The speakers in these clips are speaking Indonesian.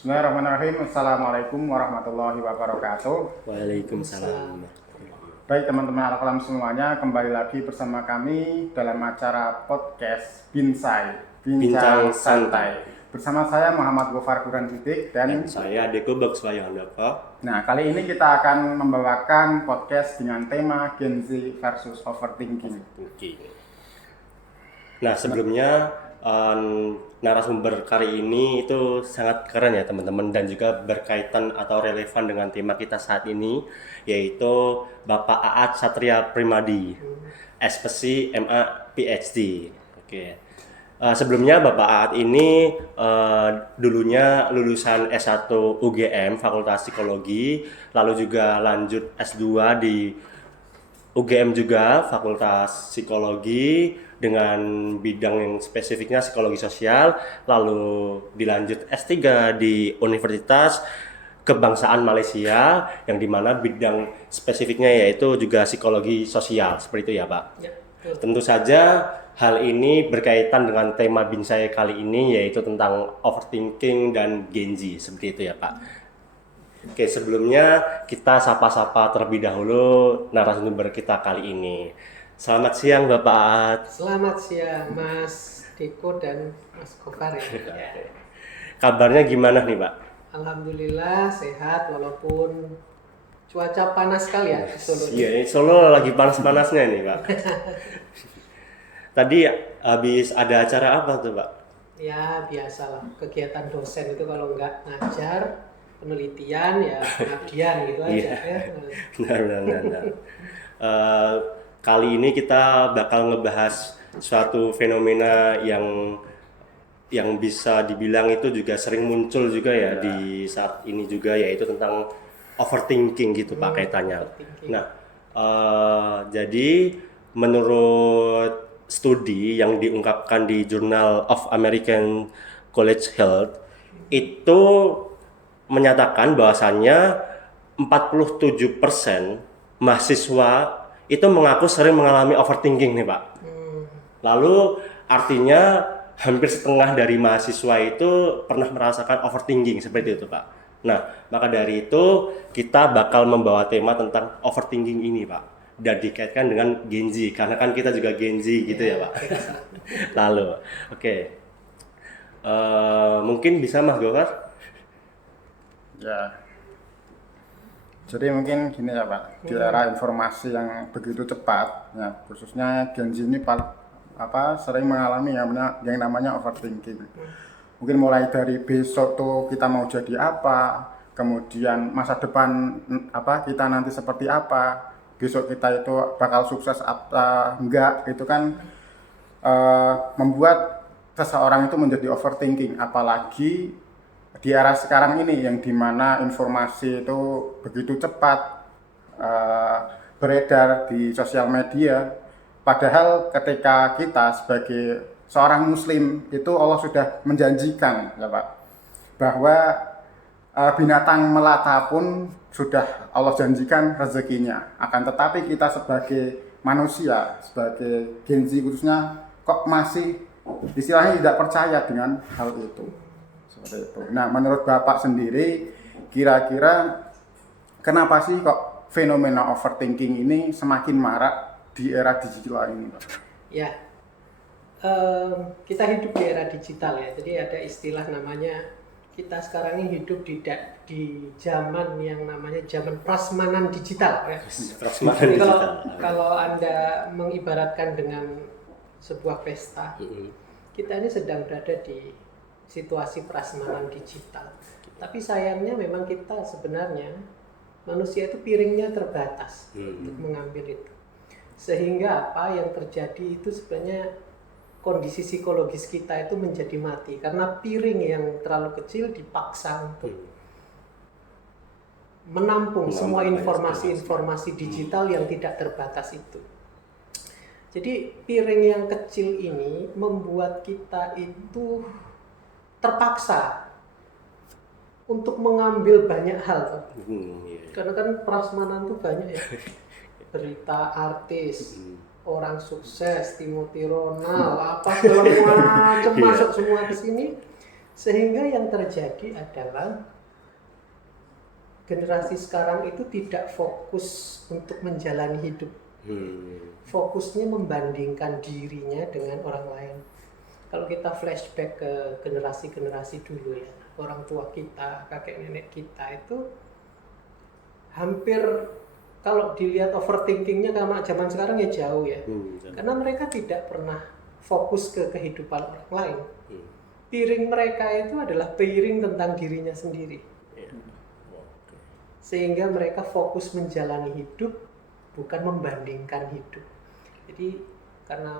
Bismillahirrahmanirrahim. Assalamualaikum warahmatullahi wabarakatuh. Waalaikumsalam. Baik teman-teman Al-Qalam semuanya, kembali lagi bersama kami dalam acara podcast Binsai, Bincang Santai. Bersama saya Muhammad Gofar Quran Sidik Dan dan saya Deko Bagswaya Handaka. nah kali ini kita akan membawakan podcast dengan tema Gen Z versus Overthinking. Oke. Nah sebelumnya narasumber kali ini itu sangat keren ya teman-teman, dan juga berkaitan atau relevan dengan tema kita saat ini, yaitu Bapak Aat Satria Primadi, SPC MA PhD. Oke. Sebelumnya Bapak Aat ini dulunya lulusan S1 UGM Fakultas Psikologi, lalu juga lanjut S2 di UGM juga Fakultas Psikologi dengan bidang yang spesifiknya psikologi sosial, lalu dilanjut S3 di Universitas Kebangsaan Malaysia yang dimana bidang spesifiknya yaitu juga psikologi sosial, seperti itu ya Pak? Ya, Tentu saja hal ini berkaitan dengan tema Binsai kali ini, yaitu tentang overthinking dan Gen Z, seperti itu ya Pak. Oke, sebelumnya kita sapa-sapa terlebih dahulu narasumber kita kali ini. Selamat siang Bapak Aat. Selamat siang Mas Deko dan Mas Gofar ya. Kabarnya gimana nih Pak? Alhamdulillah sehat walaupun cuaca panas sekali ya di Solo. Iya, ini Solo lagi panas-panasnya nih Pak. Tadi habis ada acara apa tuh Pak? Ya biasalah kegiatan dosen itu kalau nggak ngajar, penelitian ya pengabdian gitu aja Iya. ya. Benar. Kali ini kita bakal ngebahas suatu fenomena yang bisa dibilang itu juga sering muncul juga ya di saat ini juga, yaitu tentang overthinking gitu Pak kaitannya. overthinking. Nah, jadi menurut studi yang diungkapkan di Journal of American College Health itu menyatakan bahwasannya 47% mahasiswa itu mengaku sering mengalami overthinking nih Pak. Lalu artinya hampir setengah dari mahasiswa itu pernah merasakan overthinking seperti itu Pak. Nah, maka dari itu kita bakal membawa tema tentang overthinking ini Pak, dan dikaitkan dengan Gen Z, karena kan kita juga Gen Z gitu ya Pak. Lalu, oke. Mungkin bisa Mas Gofar? Ya. Jadi mungkin gini ya Pak, di era informasi yang begitu cepat, ya khususnya Gen Z ini sering mengalami yang namanya overthinking. Mungkin mulai dari besok tuh kita mau jadi apa, kemudian masa depan kita nanti seperti apa, besok kita itu bakal sukses apa enggak, itu kan membuat seseorang itu menjadi overthinking, apalagi di era sekarang ini yang dimana informasi itu begitu cepat beredar di sosial media. Padahal ketika kita sebagai seorang muslim itu Allah sudah menjanjikan ya Pak, bahwa binatang melata pun sudah Allah janjikan rezekinya. Akan tetapi kita sebagai manusia, sebagai Gen Z khususnya, kok masih istilahnya tidak percaya dengan hal itu. Seperti itu. Nah, menurut Bapak sendiri, kira-kira kenapa sih kok fenomena overthinking ini semakin marak di era digital ini, Pak? Ya, kita hidup di era digital ya. Jadi ada istilah namanya, kita sekarang ini hidup di zaman yang namanya zaman prasmanan digital ya. Prasmanan Jadi digital. kalau Anda mengibaratkan dengan sebuah pesta, kita ini sedang berada di situasi prasmanan digital. Tapi sayangnya memang kita sebenarnya manusia itu piringnya terbatas untuk mengambil itu. Sehingga apa yang terjadi itu sebenarnya kondisi psikologis kita itu menjadi mati karena piring yang terlalu kecil dipaksa untuk menampung semua informasi-informasi digital yang tidak terbatas itu. Jadi piring yang kecil ini membuat kita itu terpaksa untuk mengambil banyak hal. Karena kan prasmanan itu banyak ya. Berita artis, orang sukses, Timothy Ronald, apa segala macam masuk semua ke sini. Sehingga yang terjadi adalah generasi sekarang itu tidak fokus untuk menjalani hidup. Fokusnya membandingkan dirinya dengan orang lain. Kalau kita flashback ke generasi-generasi dulu ya, orang tua kita, kakek nenek kita itu hampir, kalau dilihat overthinkingnya sama zaman sekarang ya jauh ya. Karena mereka tidak pernah fokus ke kehidupan orang lain. Piring mereka itu adalah piring tentang dirinya sendiri. Sehingga mereka fokus menjalani hidup, bukan membandingkan hidup. Jadi karena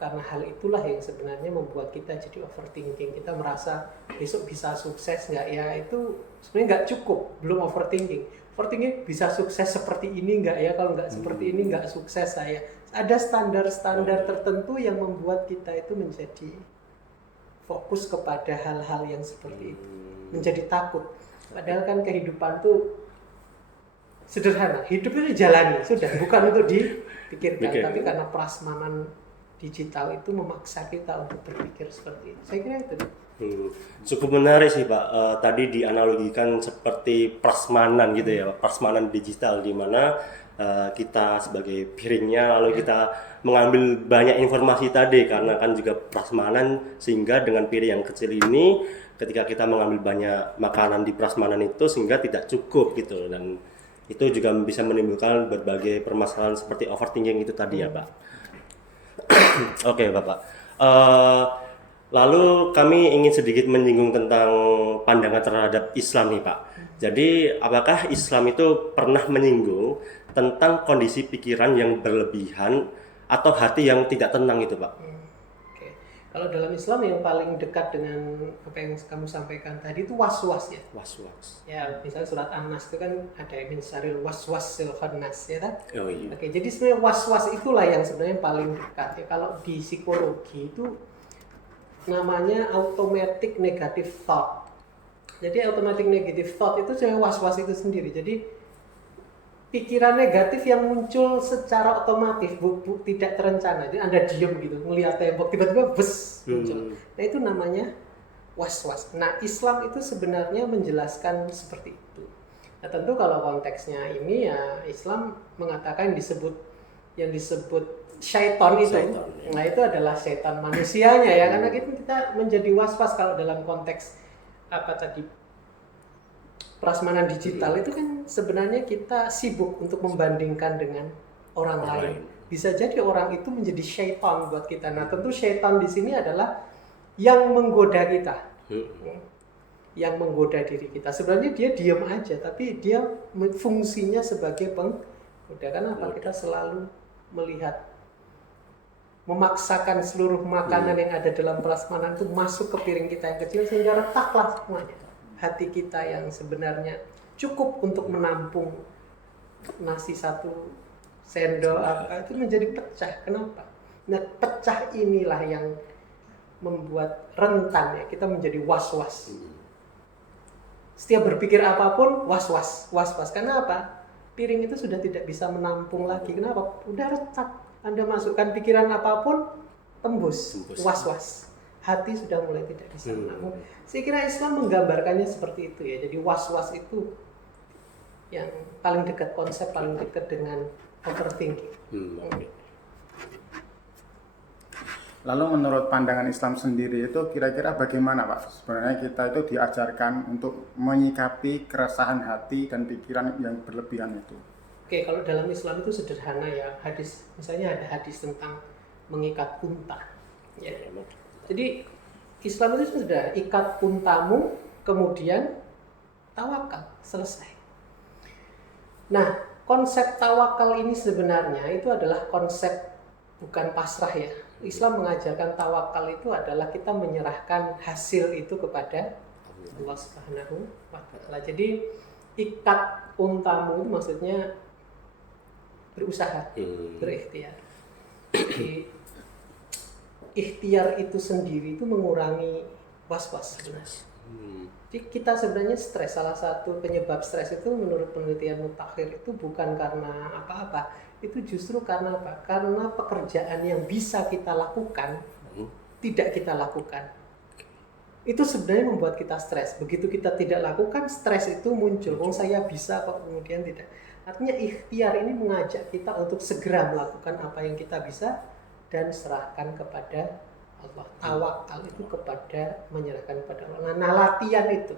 hal itulah yang sebenarnya membuat kita jadi overthinking. Kita merasa besok bisa sukses nggak ya, itu sebenarnya nggak cukup, belum overthinking. Overthinking bisa sukses seperti ini nggak ya, kalau nggak seperti ini nggak sukses saya. Ada standar-standar tertentu yang membuat kita itu menjadi fokus kepada hal-hal yang seperti itu, menjadi takut. Padahal kan kehidupan tuh sederhana, hidup itu dijalani, sudah, bukan untuk dipikirkan. Tapi karena prasmanan digital itu memaksa kita untuk berpikir seperti itu. Saya kira itu. Cukup menarik sih Pak. Tadi dianalogikan seperti prasmanan gitu ya, prasmanan digital, di mana kita sebagai piringnya, lalu kita mengambil banyak informasi tadi, karena kan juga prasmanan, sehingga dengan piring yang kecil ini ketika kita mengambil banyak makanan di prasmanan itu sehingga tidak cukup gitu, dan itu juga bisa menimbulkan berbagai permasalahan seperti overthinking itu tadi ya Pak. Oke Bapak. Lalu kami ingin sedikit menyinggung tentang pandangan terhadap Islam nih Pak. Jadi apakah Islam itu pernah menyinggung tentang kondisi pikiran yang berlebihan atau hati yang tidak tenang itu Pak? Oke. Kalau dalam Islam yang paling dekat dengan apa yang kamu sampaikan tadi itu was-was ya. Was-was. Ya, misalnya surat An-Nas itu kan ada min syarril waswasil khannas ya kan? Oh iya. Oke, jadi sebenarnya was-was itulah yang sebenarnya paling dekat ya. Kalau di psikologi itu namanya automatic negative thought. Jadi automatic negative thought itu sebenarnya was-was itu sendiri. Jadi pikiran negatif yang muncul secara otomatis, tidak terencana. Jadi Anda diam gitu, melihat tembok, tiba-tiba bes muncul. Nah itu namanya was-was. Nah Islam itu sebenarnya menjelaskan seperti itu. Nah tentu kalau konteksnya ini ya Islam mengatakan yang disebut syaitan itu. Ya. Nah itu adalah syaitan manusianya ya, karena kita menjadi was-was kalau dalam konteks apa tadi prasmanan digital itu kan sebenarnya kita sibuk untuk membandingkan dengan orang lain. Bisa jadi orang itu menjadi syaitan buat kita. Nah tentu syaitan di sini adalah yang menggoda kita, yang menggoda diri kita. Sebenarnya dia diam aja, tapi dia fungsinya sebagai penggoda. Kenapa? Kita selalu melihat, memaksakan seluruh makanan yang ada dalam prasmanan itu masuk ke piring kita yang kecil sehingga retaklah semuanya. Hati kita yang sebenarnya cukup untuk menampung nasi satu sendok itu menjadi pecah. Kenapa? Nah pecah inilah yang membuat rentan ya kita menjadi was-was. Setiap berpikir apapun was-was. Karena apa? Piring itu sudah tidak bisa menampung lagi. Kenapa? Udah retak. Anda masukkan pikiran apapun tembus. Was-was. Hati sudah mulai tidak bisa menampung. Saya kira Islam menggambarkannya seperti itu ya. Jadi was-was itu yang paling dekat, konsep paling dekat dengan overthinking. Lalu menurut pandangan Islam sendiri itu kira-kira bagaimana Pak? Sebenarnya kita itu diajarkan untuk menyikapi keresahan hati dan pikiran yang berlebihan itu. Oke, kalau dalam Islam itu sederhana ya. Hadis, misalnya ada hadis tentang mengikat unta. Ya. Jadi Islam itu sudah ikat untamu, kemudian tawakal, selesai. Nah, konsep tawakal ini sebenarnya itu adalah konsep bukan pasrah ya. Islam mengajarkan tawakal itu adalah kita menyerahkan hasil itu kepada Allah Subhanahu wa Ta'ala. Jadi ikat untamu itu maksudnya berusaha, berikhtiar. Jadi ikhtiar itu sendiri itu mengurangi was-was. Jadi kita sebenarnya stres, salah satu penyebab stres itu menurut penelitian mutakhir itu bukan karena apa-apa, itu justru karena apa? Karena pekerjaan yang bisa kita lakukan tidak kita lakukan. itu sebenarnya membuat kita stres. Begitu kita tidak lakukan, stres itu muncul. Oh, saya bisa kok, kemudian tidak. Artinya ikhtiar ini mengajak kita untuk segera melakukan apa yang kita bisa dan serahkan kepada Allah. Tawakal itu kepada menyerahkan kepada Allah. Nah, latihan itu.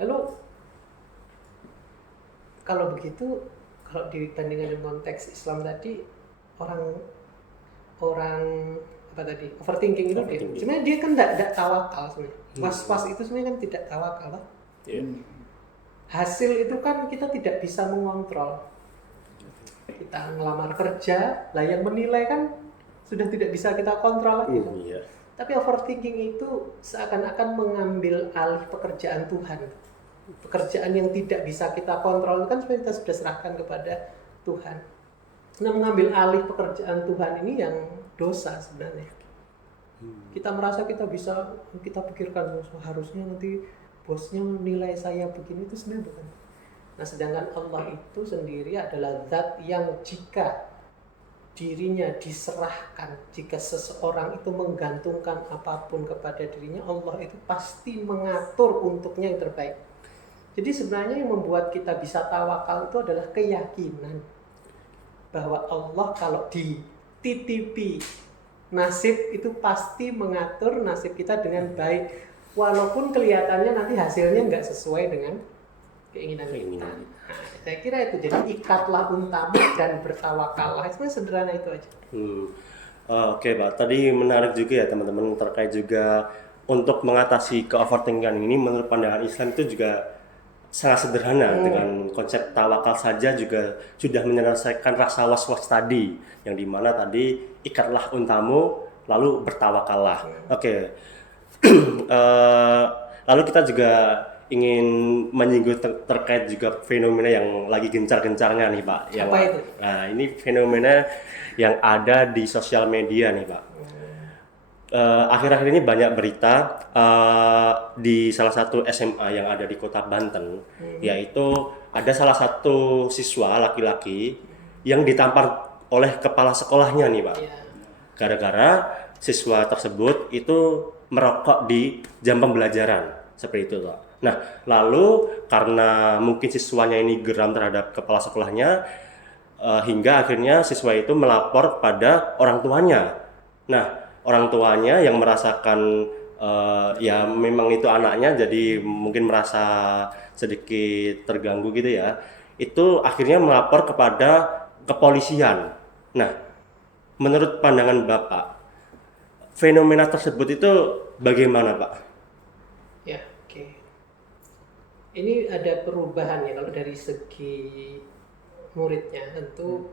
Lalu kalau begitu, kalau dibandingkan dengan konteks Islam tadi, orang apa tadi, overthinking itu dia sebenarnya dia kan tidak tawakal sebenarnya. Was-was itu sebenarnya kan tidak tawakal, Pak. Hasil itu kan kita tidak bisa mengontrol. Kita ngelamar kerja, lah yang menilai kan sudah tidak bisa kita kontrol lagi. Tapi overthinking itu seakan-akan mengambil alih pekerjaan Tuhan. Pekerjaan yang tidak bisa kita kontrol kan sebenarnya kita sudah serahkan kepada Tuhan. Nah, mengambil alih pekerjaan Tuhan ini yang dosa sebenarnya. Kita merasa kita bisa, kita pikirkan harusnya nanti bosnya nilai saya begini, itu sebenarnya bukan. Nah, sedangkan Allah itu sendiri adalah zat yang jika dirinya diserahkan, jika seseorang itu menggantungkan apapun kepada dirinya, Allah itu pasti mengatur untuknya yang terbaik. Jadi sebenarnya yang membuat kita bisa tawakal itu adalah keyakinan bahwa Allah kalau dititipi nasib itu pasti mengatur nasib kita dengan baik, walaupun kelihatannya nanti hasilnya nggak sesuai dengan keinginan kita. Nah, saya kira itu, jadi ikatlah untamu dan bertawakallah, sebenarnya sederhana itu aja. Oke, Pak. Tadi menarik juga ya teman-teman, terkait juga untuk mengatasi ke-overthinkingan ini menurut pandangan Islam itu juga sangat sederhana. Dengan konsep tawakal saja juga sudah menyelesaikan rasa was-was tadi, yang dimana tadi ikatlah untamu lalu bertawakallah. Oke. Lalu kita juga ingin menyinggung terkait juga fenomena yang lagi gencar-gencarnya nih, Pak. Apa itu? Nah, ini fenomena yang ada di sosial media nih, Pak. Akhir-akhir ini banyak berita di salah satu SMA yang ada di kota Banten, yaitu ada salah satu siswa laki-laki yang ditampar oleh kepala sekolahnya nih, Pak. Gara-gara siswa tersebut itu merokok di jam pembelajaran, seperti itu, Pak. Nah, lalu karena mungkin siswanya ini geram terhadap kepala sekolahnya, hingga akhirnya siswa itu melapor pada orang tuanya. Nah, orang tuanya yang merasakan ya memang itu anaknya, jadi mungkin merasa sedikit terganggu gitu ya, itu akhirnya melapor kepada kepolisian. Nah, menurut pandangan Bapak, fenomena tersebut itu bagaimana, Pak? Ya, oke. Ini ada perubahan ya kalau dari segi muridnya, tentu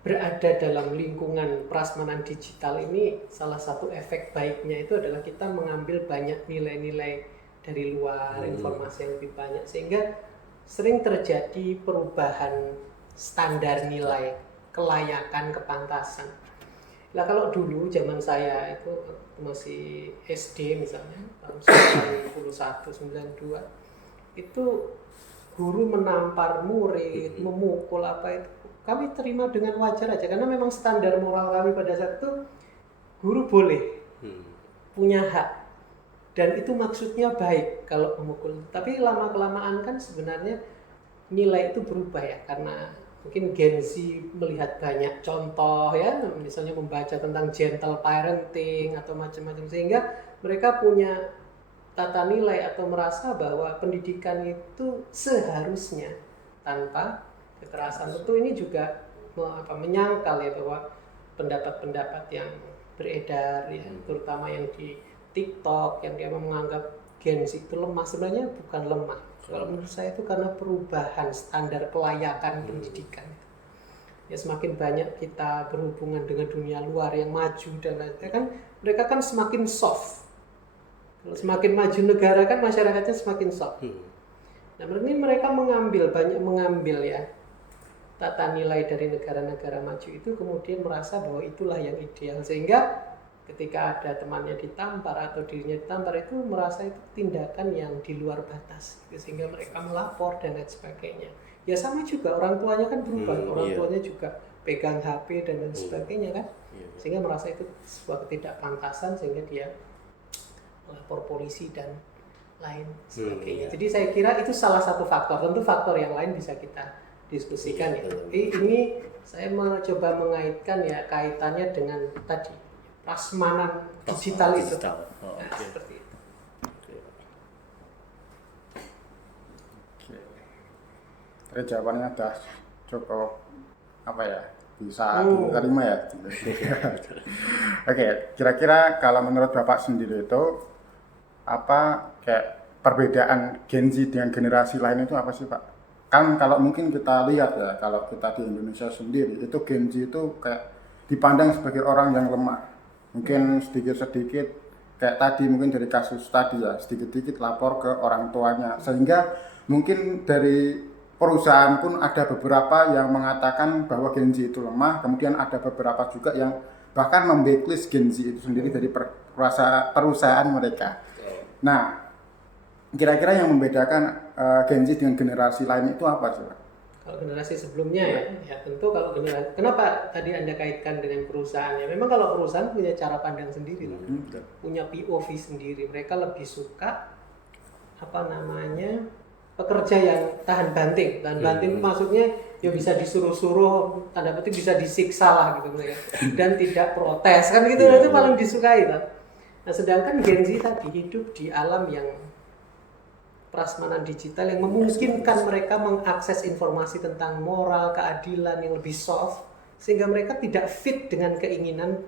berada dalam lingkungan prasmanan digital ini, salah satu efek baiknya itu adalah kita mengambil banyak nilai-nilai dari luar, informasi yang lebih banyak, sehingga sering terjadi perubahan standar nilai, kelayakan, kepantasan. Nah, kalau dulu zaman saya itu masih SD misalnya, tahun 91, 92, itu guru menampar murid, memukul apa itu, kami terima dengan wajar aja, karena memang standar moral kami pada saat itu guru boleh, punya hak, dan itu maksudnya baik kalau memukul. Tapi lama-kelamaan kan sebenarnya nilai itu berubah ya, karena mungkin Gen Z melihat banyak contoh ya, misalnya membaca tentang gentle parenting atau macam-macam, sehingga mereka punya tata nilai atau merasa bahwa pendidikan itu seharusnya tanpa kekerasan. Tentu ini juga menyangkal ya bahwa pendapat-pendapat yang beredar ya, terutama yang di TikTok, yang dia menganggap Gen Z itu lemah, sebenarnya bukan lemah. Kalau menurut saya itu karena perubahan standar kelayakan pendidikan. Ya, semakin banyak kita berhubungan dengan dunia luar yang maju dan lain-lain, kan mereka kan semakin soft. Kalau semakin maju negara kan masyarakatnya semakin soft. Nah, ini mereka banyak mengambil ya tata nilai dari negara-negara maju itu, kemudian merasa bahwa itulah yang ideal, sehingga ketika ada temannya ditampar atau dirinya ditampar itu merasa itu tindakan yang di luar batas, sehingga mereka melapor dan lain sebagainya. Ya sama juga orang tuanya kan berubah, orang tuanya juga pegang HP dan lain sebagainya kan, Iya. sehingga merasa itu sebuah ketidakpantasan sehingga dia lapor polisi dan lain sebagainya. Iya. Jadi saya kira itu salah satu faktor. Tentu faktor yang lain bisa kita diskusikan ya. Iya, betul. Tapi ini saya mencoba mengaitkan ya kaitannya dengan tadi prasmanan digital itu. Oh, Nah, oke. seperti itu. Tadi jawabannya udah cukup apa ya, bisa diterima ya. Oke, kira-kira kalau menurut Bapak sendiri itu apa kayak perbedaan Gen Z dengan generasi lain itu apa sih Pak? Kan kalau mungkin kita lihat ya, kalau kita di Indonesia sendiri itu Gen Z itu kayak dipandang sebagai orang yang lemah. Mungkin sedikit-sedikit kayak tadi mungkin dari kasus tadi ya, sedikit-sedikit lapor ke orang tuanya, sehingga mungkin dari perusahaan pun ada beberapa yang mengatakan bahwa Gen Z itu lemah, kemudian ada beberapa juga yang bahkan memblacklist Gen Z itu sendiri dari perusahaan mereka. Nah, kira-kira yang membedakan Gen Z dengan generasi lain itu apa sih Pak? Kalau generasi sebelumnya ya tentu kalau generasi, kenapa tadi Anda kaitkan dengan perusahaan ya? Memang kalau perusahaan punya cara pandang sendiri, punya POV sendiri. Mereka lebih suka apa namanya pekerja yang tahan banting. Tahan banting itu maksudnya ya bisa disuruh-suruh, tanda petik bisa disiksa lah gitu mereka, dan tidak protes kan gitu. Itu paling disukai kan. Nah, sedangkan Gen Z tadi hidup di alam yang prasmanan digital yang memungkinkan mereka mengakses informasi tentang moral, keadilan yang lebih soft, sehingga mereka tidak fit dengan keinginan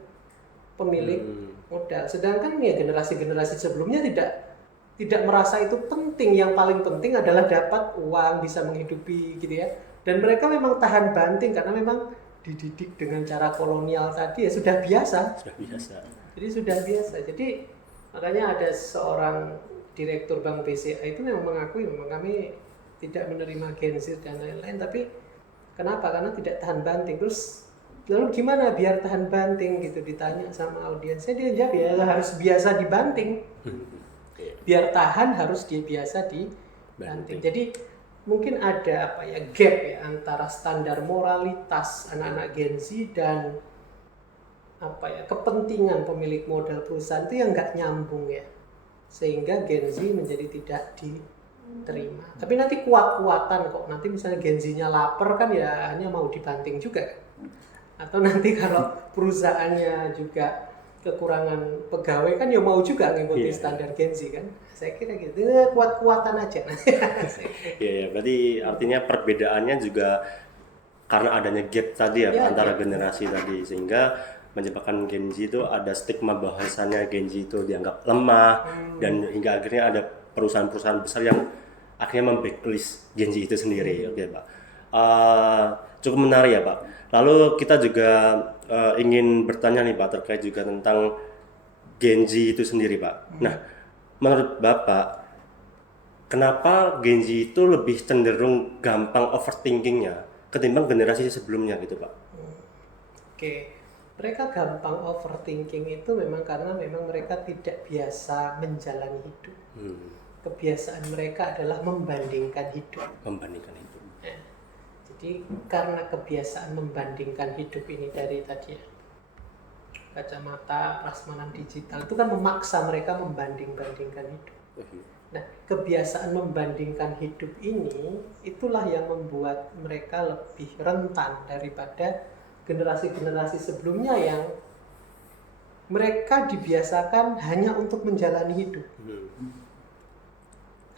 pemilik modal. Sedangkan ya generasi-generasi sebelumnya tidak merasa itu penting. Yang paling penting adalah dapat uang, bisa menghidupi gitu ya. Dan mereka memang tahan banting karena memang dididik dengan cara kolonial tadi ya sudah biasa. Jadi sudah biasa. Jadi makanya ada seorang direktur Bank BCA itu memang mengakui memang kami tidak menerima Gen Z dan lain-lain, tapi kenapa? Karena tidak tahan banting. Terus lalu gimana biar tahan banting gitu, ditanya sama audiensnya, dia jawab ya harus biasa dibanting. Biar tahan harus dia biasa dibanting. Jadi mungkin ada apa ya gap ya antara standar moralitas anak-anak Gen Z dan apa ya kepentingan pemilik modal perusahaan itu yang nggak nyambung ya, sehingga Gen Z menjadi tidak diterima. Tapi nanti kuat-kuatan kok, nanti misalnya Gen Z-nya lapar kan ya hanya mau dibanting juga kan? Atau nanti kalau perusahaannya juga kekurangan pegawai kan ya mau juga ngikuti standar Gen Z kan. Saya kira gitu, kuat-kuatan aja. Iya, berarti artinya perbedaannya juga karena adanya gap tadi ya, antara generasi tadi, sehingga menyebabkan Gen Z itu ada stigma bahwasannya Gen Z itu dianggap lemah, dan hingga akhirnya ada perusahaan-perusahaan besar yang akhirnya memblacklist Gen Z itu sendiri. Oke Pak, cukup menarik ya Pak. Lalu kita juga ingin bertanya nih Pak terkait juga tentang Gen Z itu sendiri Pak. Nah, menurut Bapak kenapa Gen Z itu lebih cenderung gampang overthinkingnya ketimbang generasi sebelumnya gitu Pak? Oke. Mereka gampang overthinking itu memang karena memang mereka tidak biasa menjalani hidup. Kebiasaan mereka adalah membandingkan hidup. Nah, jadi karena kebiasaan membandingkan hidup ini dari tadi ya, kacamata prasmanan digital itu kan memaksa mereka membanding-bandingkan hidup. Nah, kebiasaan membandingkan hidup ini itulah yang membuat mereka lebih rentan daripada generasi-generasi sebelumnya yang mereka dibiasakan hanya untuk menjalani hidup.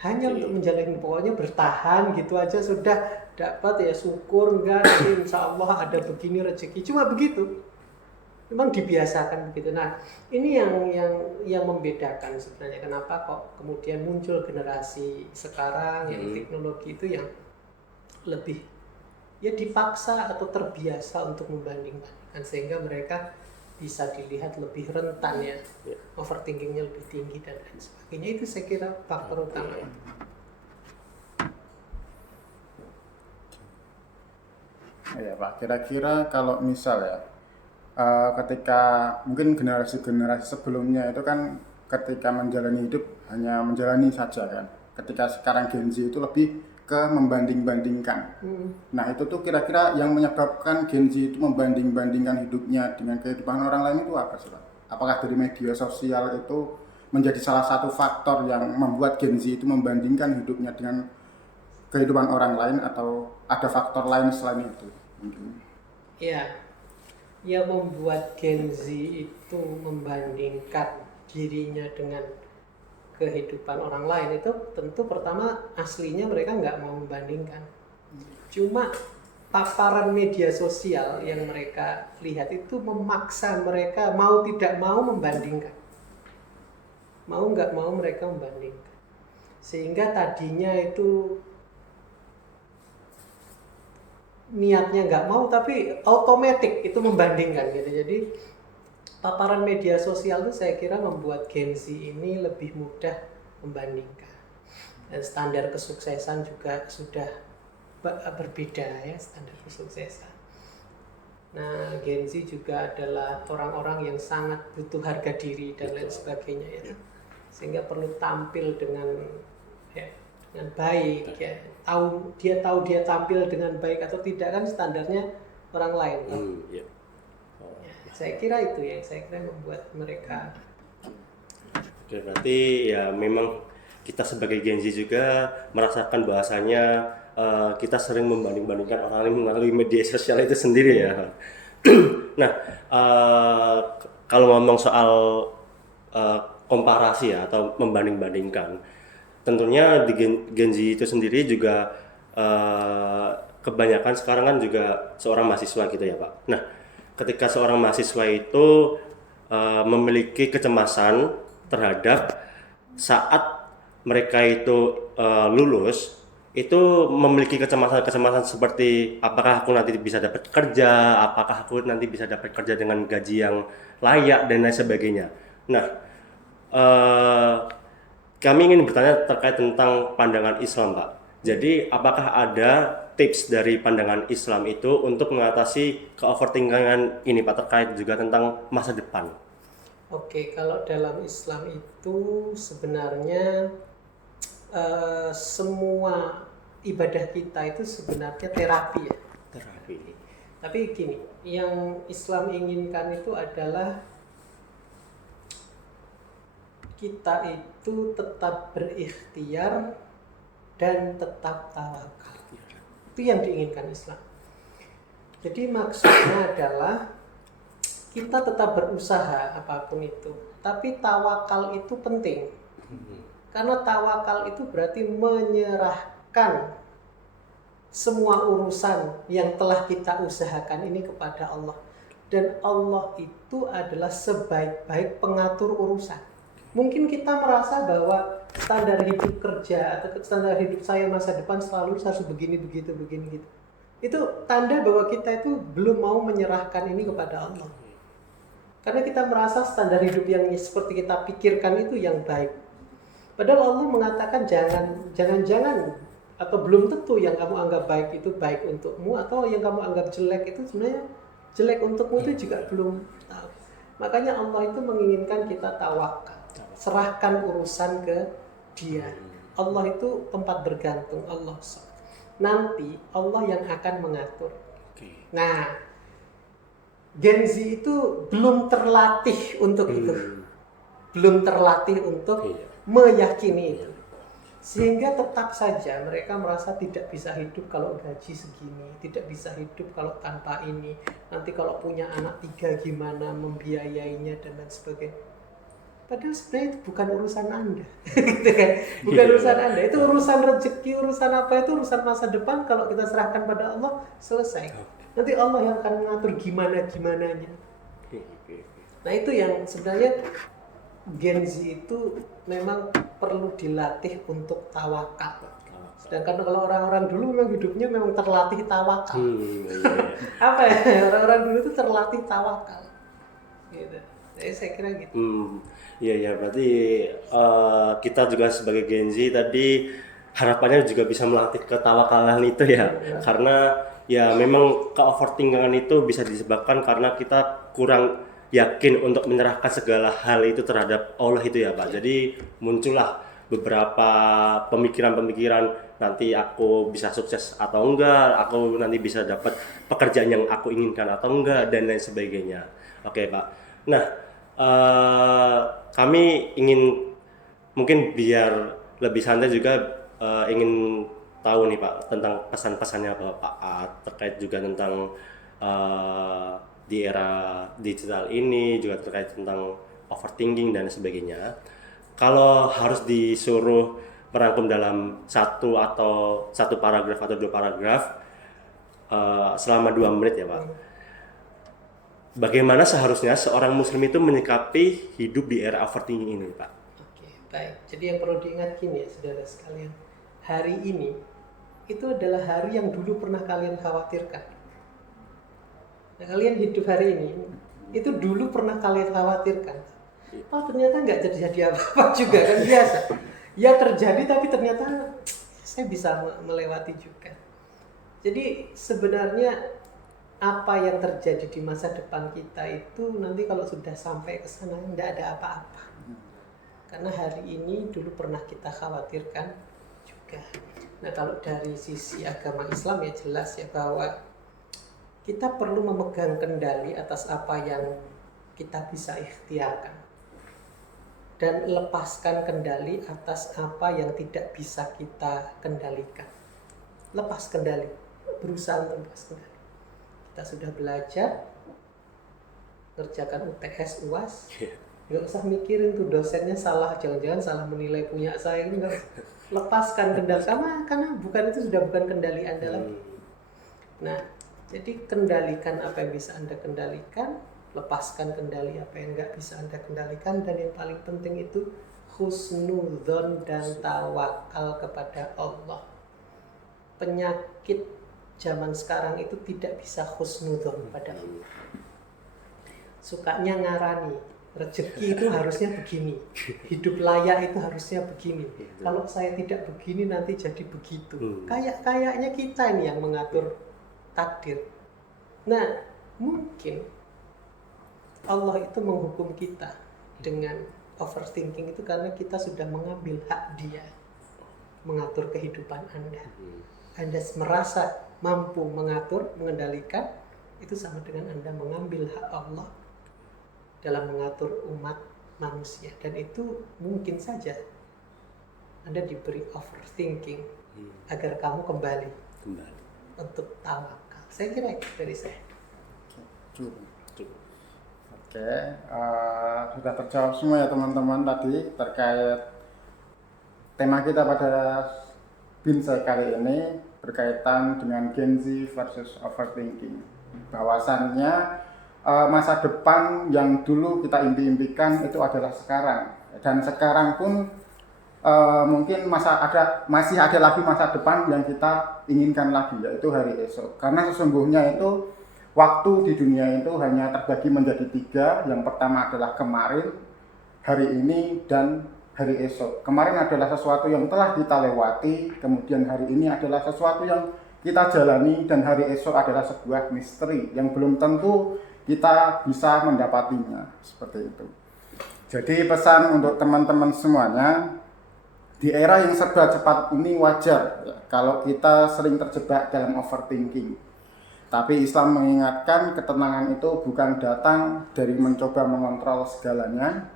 Hanya untuk menjalani hidup, pokoknya bertahan gitu aja sudah, dapat ya syukur, enggak nanti insya Allah ada begini rezeki, cuma begitu. Memang dibiasakan begitu. Nah, ini yang membedakan sebenarnya kenapa kok kemudian muncul generasi sekarang yang teknologi itu yang lebih ya dipaksa atau terbiasa untuk membanding-bandingkan, sehingga mereka bisa dilihat lebih rentan ya, overthinkingnya lebih tinggi dan lain sebagainya. Itu saya kira faktor utama. Ya Pak, kira-kira kalau misal ya ketika mungkin generasi-generasi sebelumnya itu kan ketika menjalani hidup hanya menjalani saja kan, ketika sekarang Gen Z itu lebih ke membanding-bandingkan. Nah itu tuh kira-kira yang menyebabkan Gen Z itu membanding-bandingkan hidupnya dengan kehidupan orang lain itu apa sih Pak? Apakah dari media sosial itu menjadi salah satu faktor yang membuat Gen Z itu membandingkan hidupnya dengan kehidupan orang lain, atau ada faktor lain selain itu? Mungkin. Ya, yang membuat Gen Z itu membandingkan dirinya dengan kehidupan orang lain itu tentu pertama aslinya mereka nggak mau membandingkan. Cuma paparan media sosial yang mereka lihat itu memaksa mereka mau tidak mau membandingkan. Mau nggak mau mereka membandingkan. Sehingga tadinya itu niatnya nggak mau tapi otomatis itu membandingkan gitu. Jadi paparan media sosial itu saya kira membuat Gen Z ini lebih mudah membandingkan. Dan standar kesuksesan juga sudah berbeda ya, standar kesuksesan. Nah, Gen Z juga adalah orang-orang yang sangat butuh harga diri dan lain sebagainya ya. Sehingga perlu tampil dengan baik ya. Dia tahu dia tampil dengan baik atau tidak kan standarnya orang lain. Saya kira itu ya, saya kira membuat mereka. Oke, berarti ya memang kita sebagai Gen Z juga merasakan bahwasanya kita sering membanding-bandingkan orang lain melalui media sosial itu sendiri ya. Nah, kalau ngomong soal komparasi ya atau membanding-bandingkan, tentunya di Gen Z itu sendiri juga kebanyakan sekarang kan juga seorang mahasiswa gitu ya Pak. Nah, ketika seorang mahasiswa itu memiliki kecemasan terhadap saat mereka itu lulus, itu memiliki kecemasan seperti apakah aku nanti bisa dapat kerja, apakah aku nanti bisa dapat kerja dengan gaji yang layak dan lain sebagainya. Nah, kami ingin bertanya terkait tentang pandangan Islam Pak. Jadi apakah ada tips dari pandangan Islam itu untuk mengatasi ke-overthinkingan ini Pak, terkait juga tentang masa depan? Oke, kalau dalam Islam itu sebenarnya semua ibadah kita itu sebenarnya terapi ya. Terapi. Tapi gini, yang Islam inginkan itu adalah kita itu tetap berikhtiar dan tetap tawakal. Itu yang diinginkan Islam. Jadi maksudnya adalah kita tetap berusaha apapun itu, tapi tawakal itu penting. Karena tawakal itu berarti menyerahkan semua urusan yang telah kita usahakan ini kepada Allah. Dan Allah itu adalah sebaik-baik pengatur urusan. Mungkin kita merasa bahwa standar hidup kerja atau standar hidup saya masa depan selalu harus begini, begitu, begini, gitu. Itu tanda bahwa kita itu belum mau menyerahkan ini kepada Allah. Karena kita merasa standar hidup yang seperti kita pikirkan itu yang baik. Padahal Allah mengatakan jangan atau belum tentu yang kamu anggap baik itu baik untukmu, atau yang kamu anggap jelek itu sebenarnya jelek untukmu itu juga belum tahu. Makanya Allah itu menginginkan kita tawakal. Serahkan urusan ke Dia. Allah itu tempat bergantung Allah. Nanti Allah yang akan mengatur. Nah, Gen Z itu belum terlatih untuk itu. Belum terlatih untuk meyakini itu. Sehingga tetap saja mereka merasa tidak bisa hidup kalau gaji segini, tidak bisa hidup kalau tanpa ini. Nanti kalau punya anak 3 gimana membiayainya dan lain sebagainya. Padahal sebenarnya itu bukan urusan Anda, gitu kan? Bukan urusan Anda, itu urusan rezeki, urusan apa itu urusan masa depan. Kalau kita serahkan pada Allah, selesai. Nanti Allah yang akan mengatur gimananya. Nah itu yang sebenarnya Gen Z itu memang perlu dilatih untuk tawakal. Sedangkan kalau orang-orang dulu memang hidupnya memang terlatih tawakal. Apa ya? Orang-orang dulu itu terlatih tawakal. Gitu. Jadi saya kira gitu. Iya, berarti kita juga sebagai Gen Z tadi harapannya juga bisa melatih ketawakalan itu ya. Karena ya memang ke-overthinkingan itu bisa disebabkan karena kita kurang yakin untuk menyerahkan segala hal itu terhadap Allah itu ya Pak. Jadi muncullah beberapa pemikiran-pemikiran nanti aku bisa sukses atau enggak, aku nanti bisa dapat pekerjaan yang aku inginkan atau enggak, dan lain sebagainya. Oke Pak. Nah, kami ingin mungkin biar lebih santai juga ingin tahu nih Pak tentang pesan-pesannya Bapak terkait juga tentang di era digital ini, juga terkait tentang overthinking dan sebagainya. Kalau harus disuruh merangkum dalam satu paragraf atau dua paragraf selama 2 menit ya Pak. Bagaimana seharusnya seorang muslim itu menyikapi hidup di era overthinking ini Pak? Oke, baik. Jadi yang perlu diingat gini ya saudara sekalian, hari ini itu adalah hari yang dulu pernah kalian khawatirkan. Nah, kalian hidup hari ini itu dulu pernah kalian khawatirkan. Oh ternyata nggak terjadi apa-apa juga kan, biasa. Ya terjadi tapi ternyata saya bisa melewati juga. Jadi sebenarnya apa yang terjadi di masa depan kita itu nanti kalau sudah sampai ke sana tidak ada apa-apa. Karena hari ini dulu pernah kita khawatirkan juga. Nah kalau dari sisi agama Islam ya jelas ya bahwa kita perlu memegang kendali atas apa yang kita bisa ikhtiarkan dan lepaskan kendali atas apa yang tidak bisa kita kendalikan. Lepas kendali, berusaha untuk lepas kendali. Kita sudah belajar ngerjakan UTS UAS, nggak usah mikirin tuh dosennya salah, jangan-jangan salah menilai punya saya ini, lepaskan kendali karena itu sudah bukan kendali Anda lagi. Nah, jadi kendalikan apa yang bisa Anda kendalikan, lepaskan kendali apa yang nggak bisa Anda kendalikan, dan yang paling penting itu husnudzon dan tawakal kepada Allah. Penyakit zaman sekarang itu tidak bisa husnudzon pada Allah. Sukanya ngarani, rezeki itu harusnya begini, hidup layak itu harusnya begini. Kalau saya tidak begini nanti jadi begitu. Kayaknya kita ini yang mengatur takdir. Nah, mungkin Allah itu menghukum kita dengan overthinking itu karena kita sudah mengambil hak Dia mengatur kehidupan Anda. Anda merasa mampu mengatur, mengendalikan, itu sama dengan Anda mengambil hak Allah dalam mengatur umat manusia. Dan itu mungkin saja Anda diberi overthinking agar kamu kembali untuk tawakal. Saya kira itu dari saya. Oke, sudah terjawab semua ya teman-teman tadi terkait tema kita pada Binsai kali ini berkaitan dengan Gen Z versus overthinking. Bahwasannya masa depan yang dulu kita impi-impikan itu adalah sekarang, dan sekarang pun mungkin masih ada lagi masa depan yang kita inginkan lagi, yaitu hari esok. Karena sesungguhnya itu waktu di dunia itu hanya terbagi menjadi 3. Yang pertama adalah kemarin, hari ini, dan hari esok. Kemarin adalah sesuatu yang telah kita lewati, kemudian hari ini adalah sesuatu yang kita jalani, dan hari esok adalah sebuah misteri yang belum tentu kita bisa mendapatinya. Seperti itu. Jadi pesan untuk teman-teman semuanya, di era yang serba cepat ini wajar ya, kalau kita sering terjebak dalam overthinking. Tapi Islam mengingatkan ketenangan itu bukan datang dari mencoba mengontrol segalanya,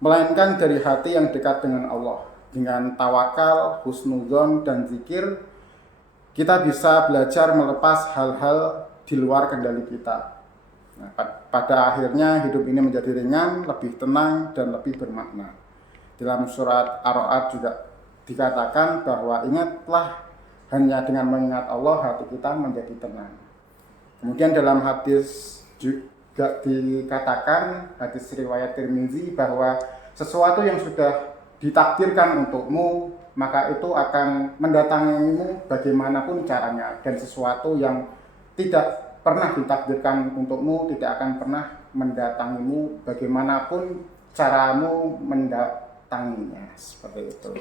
melainkan dari hati yang dekat dengan Allah. Dengan tawakal, husnudzon, dan zikir, kita bisa belajar melepas hal-hal di luar kendali kita. Nah, pada akhirnya hidup ini menjadi ringan, lebih tenang, dan lebih bermakna. Dalam surat Ar-Ra'd juga dikatakan bahwa ingatlah, hanya dengan mengingat Allah hati kita menjadi tenang. Kemudian dalam hadis juga dikatakan, hadis riwayat Tirmizi, bahwa sesuatu yang sudah ditakdirkan untukmu, maka itu akan mendatangimu bagaimanapun caranya, dan sesuatu yang tidak pernah ditakdirkan untukmu tidak akan pernah mendatangimu bagaimanapun caramu mendatanginya. Seperti itu.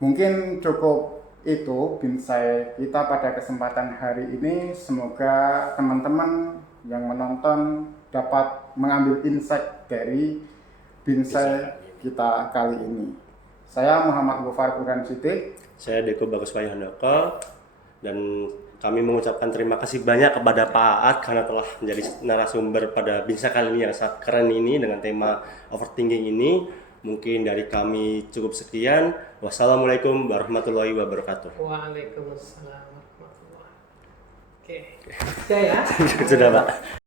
Mungkin cukup itu Binsai kita pada kesempatan hari ini. Semoga teman-teman yang menonton dapat mengambil insight dari Binsai kita kali ini. Saya Muhammad Gofar Burhan Sidik. Saya Deko Bagus Handoko, dan kami mengucapkan terima kasih banyak kepada Pak Aat karena telah menjadi narasumber pada Bincang kali ini yang sangat keren ini dengan tema overthinking ini. Mungkin dari kami cukup sekian. Wassalamualaikum warahmatullahi wabarakatuh. Waalaikumsalam warahmatullahi wabarakatuh. Oke. Sudah ya? Sudah, Pak.